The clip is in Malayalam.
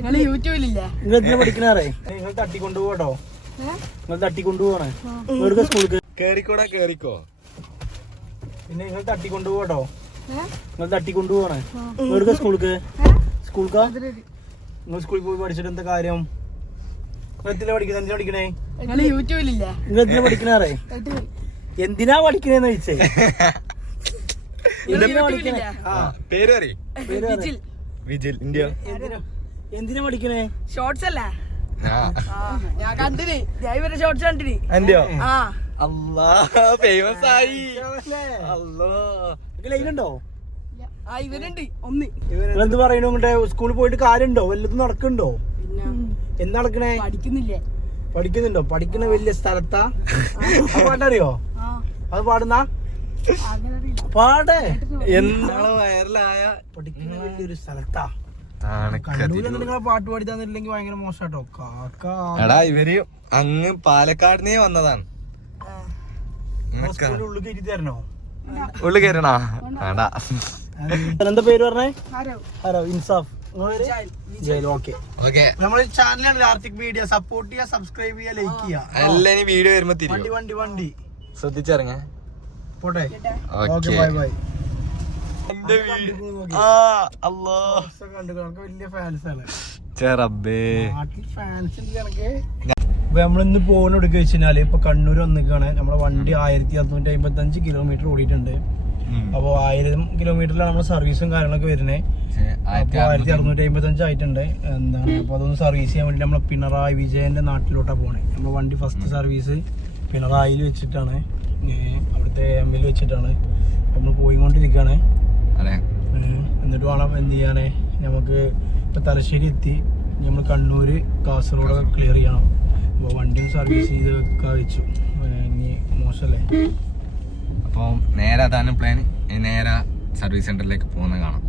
നിങ്ങൾ യൂട്യൂബിലില്ലേ? നിങ്ങൾ എന്തിനാ പഠിക്കണേ? നിങ്ങൾ നിങ്ങൾ കേറിക്കോടാ കേറിക്കോ. പിന്നെ നിങ്ങൾ നിങ്ങൾ സ്കൂൾക്ക്? സ്കൂൾക്കാ നിങ്ങൾ സ്കൂളിൽ പോയി പഠിച്ചിട്ട് എന്താ കാര്യം? എന്തിനാ പഠിക്കുന്നത് എന്തിനാ പഠിക്കണേ? നിങ്ങൾ യൂട്യൂബിലില്ലേ? നിങ്ങൾ എന്തിനാ പഠിക്കണേ എന്തിനാ പഠിക്കണേന്ന് ചോദിച്ചേ? എന്തിനാ പഠിക്കണേ? ആ. പേര് അറിയാം വിജിൽ. ഇന്ത്യ. എന്തിനാ പഠിക്കണേ? ഷോർട്സ് അല്ലേ? ഞാൻ കണ്ടിന്. ഞാൻ ഇവരെ ഷോർട്സ് കണ്ടിന്. എന്റെയോ? ആ. അല്ലാ ഫേമസ് ആയി. അല്ലാ? ലൈനുണ്ടോ ആ ഇവരുണ്ട്. ഒന്ന്. എന്ത് പറയണു ഇങ്ങോട്ടെ? സ്കൂളിൽ പോയിട്ട് കാര്യമുണ്ടോ വല്ലതും നടക്കണ്ടോ പിന്നെ എന്താ നടക്കണേ? പഠിക്കുന്നില്ലേ. പഠിക്കുന്നുണ്ടോ? പഠിക്കുന്ന വലിയ സ്ഥലത്താ? പാട്ടറിയോ ആ. അത് പാടുന്ന? പാടേ. എന്താണ് വൈറലായ? പഠിക്കുന്ന വലിയൊരു സ്ഥലത്താ. പാട്ട് പാടി ഭയങ്കര മോശാട്ടോ. എടാ ഇവർ അങ്ങ് പാലക്കാടിനേ വന്നതാണ്. ഉള്ളു കയറണോ? വേണ്ട. എന്താ പേര് പറഞ്ഞേ? Hello Insaf. Jail okay. Okay. നമ്മുടെ ചാനലാണ് കാർത്തിക് മീഡിയ. സപ്പോർട്ട് ചെയ്യുക സബ്സ്ക്രൈബ് ചെയ്യുക ലൈക്ക് ചെയ്യുക എല്ലാം ഇനി വീഡിയോ വരുമ്പോ വണ്ടി വണ്ടി വണ്ടി. ശ്രദ്ധിച്ചിറങ്ങ പോട്ടെ. ഓക്കെ. ബൈ ബൈ നമ്മളിന്ന് പോകുന്ന എടുക്കുക വെച്ചാൽ ഇപ്പൊ കണ്ണൂർ വന്നിക്കാണ്. നമ്മുടെ വണ്ടി ആയിരത്തി അറുന്നൂറ്റി അമ്പത്തി അഞ്ച് കിലോമീറ്റർ ഓടിയിട്ടുണ്ട് അപ്പൊ ആയിരം കിലോമീറ്ററിലാണ് നമ്മുടെ സർവീസും കാര്യങ്ങളൊക്കെ വരുന്നത് ആയിരത്തി അറുന്നൂറ്റി അമ്പത്തി അഞ്ച് ആയിട്ടുണ്ട്. എന്താണ്? അപ്പൊ അതൊന്ന് സർവീസ് ചെയ്യാൻ വേണ്ടി നമ്മളെ പിണറായി വിജയന്റെ നാട്ടിലോട്ടാ പോണേ. നമ്മുടെ വണ്ടി ഫസ്റ്റ് സർവീസ് പിണറായിൽ വെച്ചിട്ടാണ്. അവിടുത്തെ എം എൽ വെച്ചിട്ടാണ്. നമ്മൾ പോയിക്കൊണ്ടിരിക്കുകയാണ് ഏ, എന്നിട്ട് വേണം എന്ത് ചെയ്യാനേ നമുക്ക് ഇപ്പൊ തലശ്ശേരി എത്തി. നമ്മൾ കണ്ണൂർ കാസർഗോഡ് ക്ലിയർ ചെയ്യണം. അപ്പോൾ വണ്ടിയും സർവീസ് ചെയ്ത് വെച്ചു. ഇനി മോശമല്ലേ അപ്പം നേരെ അതാണ് പ്ലാൻ നേരെ സർവീസ് സെന്ററിലേക്ക് പോകുന്ന കാണാം.